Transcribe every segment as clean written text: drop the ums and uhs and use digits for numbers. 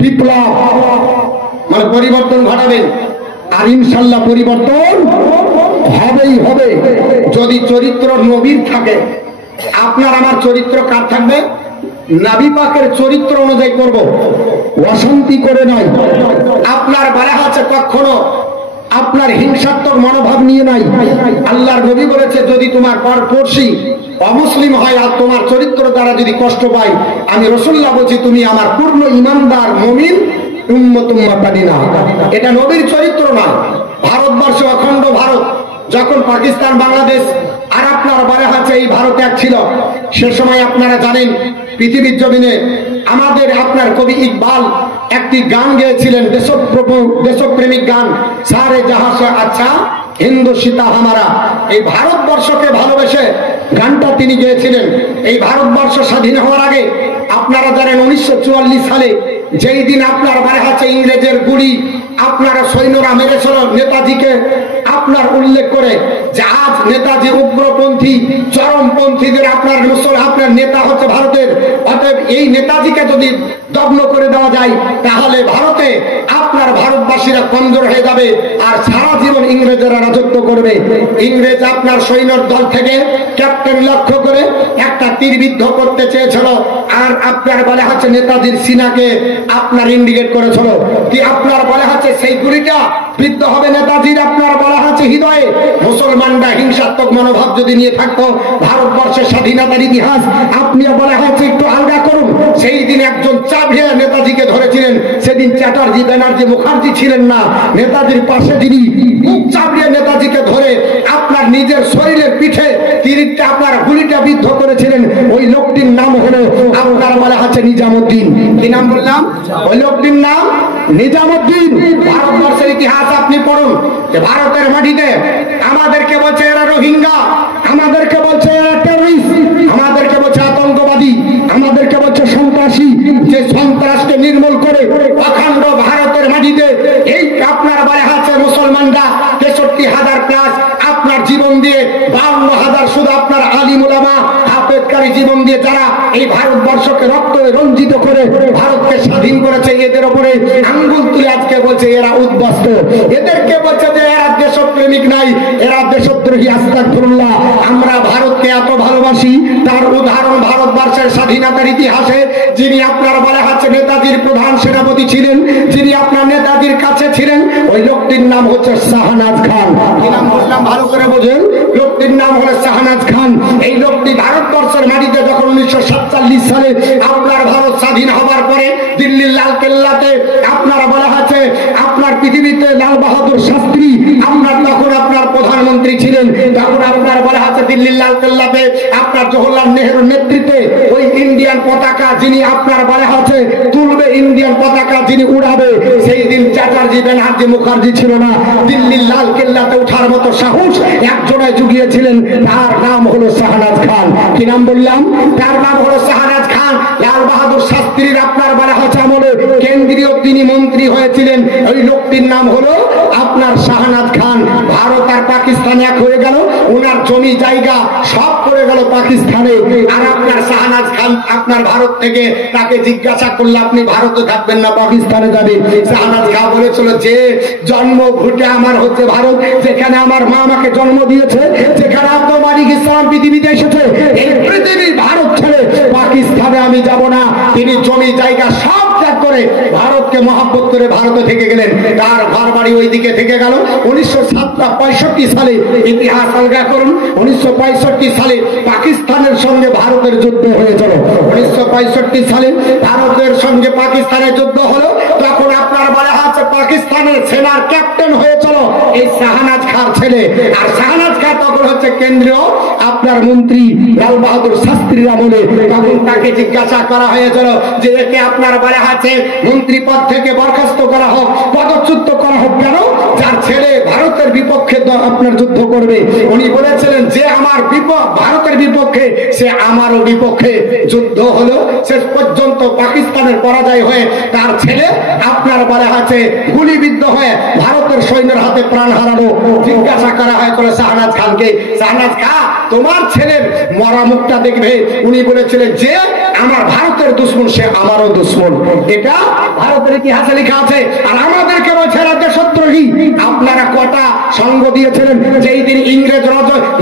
বিপ্লব মানে পরিবর্তন ঘটাবেন, আর ইনশাল্লাহ পরিবর্তন হবেই হবে যদি চরিত্র নবীর থাকে। আপনার আমার চরিত্র কার থাকবে? নবী পাকের চরিত্র অনুযায়ী করব, অশান্তি করে নয়। আপনার বেলা আছে কখনো আপনার হিংসাত্মক মনোভাব নিয়ে নাই। আল্লাহর নবী বলেছে যদি তোমার পরপড়শি অমুসলিম হয় আর তোমার চরিত্র দ্বারা যদি কষ্ট পায়, আমি রাসূলুল্লাহ বলছি তুমি আমার পূর্ণ ইমানদার মুমিন উম্মত উম্মাতানি না। এটা নবীর চরিত্র না। ভারতবর্ষ অখণ্ড ভারত, যখন পাকিস্তান বাংলাদেশ আর আপনার বলা আছে এই ভারত এক ছিল, সে সময় আপনারা জানেন পৃথিবীর জমিনে আমাদের আপনার কবি ইকবাল একটি গান গেয়েছিলেন, দেশপ্রেমিক গান, সারে জাহাঁ সে আচ্ছা হিন্দুস্তান হামারা। এই ভারতবর্ষকে ভালোবেসে গানটা তিনি গেয়েছিলেন। এই ভারতবর্ষ স্বাধীন হওয়ার আগে আপনারা জানেন 1944 সালে যেই দিন আপনার বারে আছে ইংরেজের গুলি আপনারা সৈন্যরা মেরেছিল নেতাজিকে, আপনার উল্লেখ করে যে আজ নেতাজি উগ্রপন্থী চরমপন্থীদের আপনার আপনার নেতা হচ্ছে ভারতের। অতএব এই নেতাজিকে যদি দগ্ন করে দেওয়া যায় তাহলে ভারতে আপনার ভারতবাসীরা কমজোর হয়ে যাবে আর সারা জীবন ইংরেজরা রাজত্ব করবে। ইংরেজ আপনার সৈন্যর দল থেকে ক্যাপ্টেন লক্ষ্য করে একটা তীরবিদ্ধ করতে চেয়েছিল, আর আপনার বলে হচ্ছে নেতাজির সিনাকে আপনার ইন্ডিকেট করেছিল কি আপনার বলে হচ্ছে সেই গুলিটা বিদ্ধ হবে নেতাজির আপনার বলা হচ্ছে হৃদয়ে। মুসলমানরা হিংসাত্মক মনোভাব যদি নিয়ে থাকতো ভারতবর্ষের স্বাধীনতার ইতিহাস আপনিও বলা হচ্ছে একটু আলগা করুন। সেই দিন একজন চাভিয়ে নেতাজিকে ধরেছিলেন, সেদিন চ্যাটার্জি ব্যানার্জি মুখার্জি ছিলেন না, নেতাজির পাশে যিনি মুখ চাপিয়ে নেতাজিকে ধরে আপনার নিজের শরীরের পিঠে তীরটা আপনার গুলিটা বিদ্ধ করেছিলেন, ওই লোকটির নাম হলো আপনার বলা হচ্ছে নিজামুদ্দিন। কি নাম বললাম? ওই লোকটির নাম নিজামুদ্দিন। ভারতবর্ষের ইতিহাস আপনি পড়ুন, ভারতের মাটিতে আমাদেরকে বলছে এরা রোহিঙ্গা, আমাদেরকে বলছে এরা টেররিস্ট, আমাদেরকে বলছে আতঙ্কবাদী, আমাদেরকে বলছে সন্ত্রাসী। যে সন্ত্রাসকে নির্মূল করে অখণ্ড ভারতের মাটিতে এই আপনার বলা হচ্ছে মুসলমানরা 63,000 প্লাস আপনার জীবন দিয়ে 52,000 শুধু আপনার আলিম উলামা হাফেজকারী জীবন দিয়ে যারা এই ভারতবর্ষকে রক্ত রঞ্জিত করে ভারতকে স্বাধীন করেছে, এদের উপরে আঙ্গুল তুলে আজকে বলছে এরা উদ্বাস্ত, এদেরকে বলছে যে এরা দেশপ্রেমিক নাই, এরা দেশদ্রোহী। আস্তাগফিরুল্লাহ। আমরা ভারতকে এত ভালোবাসি, তার উদাহরণ ভারতবর্ষের স্বাধীনতার ইতিহাসে যিনি আপনার বলা হচ্ছে নেতাজির প্রধান সেনাপতি ছিলেন, যিনি আপনার নেতাজির কাছে ছিলেন, ওই লোকটির নাম হচ্ছে শাহনাজ খান। কি নাম বললাম ভালো করে বোঝেন? লোকটির নাম হলো শাহনাজ খান। এই লোকটি ভারতবর্ষের মাটিতে যখন 1947 সালে আপনার ভারত স্বাধীন হবার পরে দিল্লির লাল কেল্লাতে আপনারা বলা হচ্ছে আপনার পৃথিবীতে লাল বাহাদুর শাস্ত্রী আপনার তখন আপনার প্রধানমন্ত্রী ছিলেন, তখন আপনার বলা হচ্ছে দিল্লির লাল কেল্লাতে আপনার জওহরলাল নেহরুর নেতৃত্বে ওই ইন্ডিয়ান পতাকা যিনি আপনার বলা হচ্ছে তুলবে, ইন্ডিয়ান পতাকা যিনি উড়াবে, সেই দিন চ্যাটার্জি ব্যানার্জি মুখার্জি ছিল না। দিল্লির লাল কেল্লাতে উঠার মতো সাহস একজনে জুগিয়েছিলেন, তার নাম হলো শাহনাজ খান। কি নাম বললাম? তার নাম হলো শাহনাজ খান। লাল বাহাদুর শাস্ত্রীর আপনার বলা হচ্ছে আমলে কেন্দ্রীয় তিনি মন্ত্রী হয়েছিলেন, ওই লোকটির নাম হলো আপনার শাহনাজ খান। ভারত আর পাকিস্তান এক হয়ে গেল, ওনার জমি জায়গা সব করে গেল পাকিস্তানে, আর আপনার শাহনাজ খান আপনার ভারত থেকে তাকে জিজ্ঞাসা করলে আপনি ভারতে থাকবেন না পাকিস্তানে যাবেন? শাহনাজ খান বলেছিল যে জন্মভূমি আমার হচ্ছে ভারত, যেখানে আমার মা আমাকে জন্ম দিয়েছে, যেখানে আব্দুল মালিক ইসলাম পৃথিবীতে এসেছে, এই পৃথিবী ভারত ছেড়ে পাকিস্তানে আমি যাব না। তিনি জমি জায়গা সব ত্যাগ করে ভারতকে মহব্বত করে ভারতে থেকে গেলেন, তার ঘর বাড়ি ওই দিকে থেকে গেল। 1965 সালে ইতিহাস আলগা করুন, 1965 সালে পাকিস্তানের সঙ্গে ভারতের যুদ্ধ হয়েছিল। 1965 সালে ভারতের সঙ্গে পাকিস্তানের যুদ্ধ হলো, তখন আপনার বলা হচ্ছে পাকিস্তানের সেনার ক্যাপ্টেন হয়েছিল এই শাহনাজ খান ছেলে, আর শাহনাজ খান তখন হচ্ছে কেন্দ্রীয় আপনার মন্ত্রী লাল বাহাদুর শাস্ত্রীর আমলে। তখন তাকে জিজ্ঞাসা করা হয়েছিল যে একে আপনার বলা আছে মন্ত্রী পদ থেকে বরখাস্ত করা হোক, পদচ্যুত করা হোক। কেন? যার ছেলে ভারতের বিপক্ষে আপনার যুদ্ধ করবে। উনি বলেছিলেন যে আমার ভারতের বিপক্ষে সে আমারও বিপক্ষে। যুদ্ধ হলো, শেষ পর্যন্ত পাকিস্তানের পরাজয় হয়ে তার ছেলে আপনার বলা আছে গুলিবিদ্ধ গুলিবিদ্ধ হয়ে ভারতের সৈন্যের হাতে প্রাণ হারানো। জিজ্ঞাসা করা হয়েছিল শাহনাজ খানকে, শাহনাজ খা তোমার ছেলের মরা মুখটা দেখবে। উনি বলেছিলেন যে আমার ভারতের দুশ্মন সে আমারও দুশ্মন। এটা ভারতের ইতিহাসে লেখা আছে। আর আমাদেরকে বলছে এরা দেশদ্রোহী। আপনারা কটা সঙ্গ দিয়েছিলেন যেই দিন ইংরেজ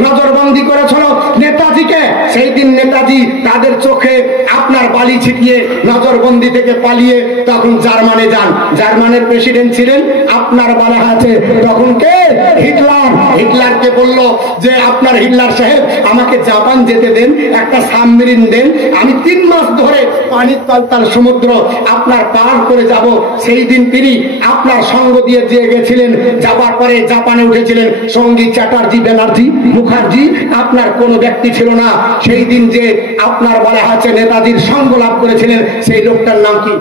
নজরবন্দি করেছিল নেতাজিকে? সেই দিন নেতাজি তাদের চোখে আপনার বালি ছিটিয়ে নজরবন্দি থেকে পালিয়ে তখন জার্মানে যান। জার্মানের প্রেসিডেন্ট ছিলেন আপনার বলা আছে তখন কে? হিটলার। হিটলারকে বলল যে আপনার হিটলার সাহেব আমাকে জাপান যেতে দেন, একটা সাবমেরিন দেন, আমি 3 মাস ধরে পানির তলতাল সমুদ্র আপনার পার করে যাব। সেই দিন তিনি আপনার সঙ্গ দিয়ে গেছিলেন। যাবার পরে জাপানে উঠেছিলেন সঙ্গী চ্যাটার্জি, ব্যানার্জি, মুখার্জি, আপনার কোনো ব্যক্তি ছিল না। সেই দিন যে আপনার বলা আছে নেতাজির সঙ্গ লাভ করেছিলেন সেই লোকটার নাম কি?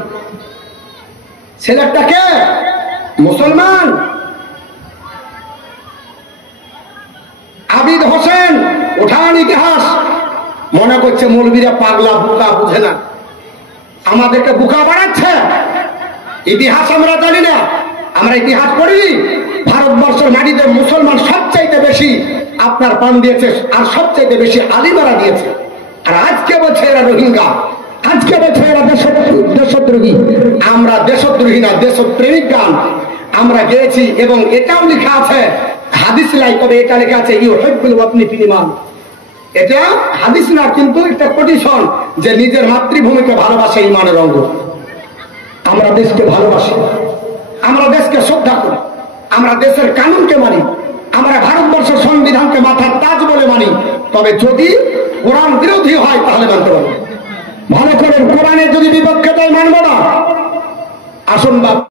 ছেলেটাকে মুসলমান আবিদ হোসেন। ওঠান ইতিহাস। মনে করছে মৌলবীরা পাগলা বোকা, বুঝে না, আমাদেরকে বোকা বানাচ্ছে। ইতিহাস আমরা জানি না, আমরা ইতিহাস পড়িনি। ভারতবর্ষের মাটিতে মুসলমান সবচাইতে বেশি আপনার প্রাণ দিয়েছে আর সবচাইতে বেশি আলিমারা দিয়েছে। আর আজকে বলছে এরা রোহিঙ্গা, আজকে বলছে এরা দেশদ্রোহী। আমরা দেশদ্রোহী না, দেশপ্রেমিক গান আমরা গেয়েছি। এবং এটাও লেখা আছে হাদিস লাই, তবে এটা লেখা আছে ইউহিব্বুল ওয়াতনি ফিল ঈমান। এটা হাদিস না, কিন্তু একটা কোটেশন যে নিজের মাতৃভূমিকে ভালোবাসে ঈমানের অঙ্গ। আমরা দেশকে ভালোবাসি, আমরা দেশকে শ্রদ্ধা করি, আমরা দেশের কানুনকে মানি, আমরা ভারতবর্ষের সংবিধানকে মাথার তাজ বলে মানি। তবে যদি কোরআন বিরোধী হয় তাহলে মানতে পারবো। ভালো করে কোরআনের যদি বিপক্ষে দেয় মানবো না। আসুন বাপ।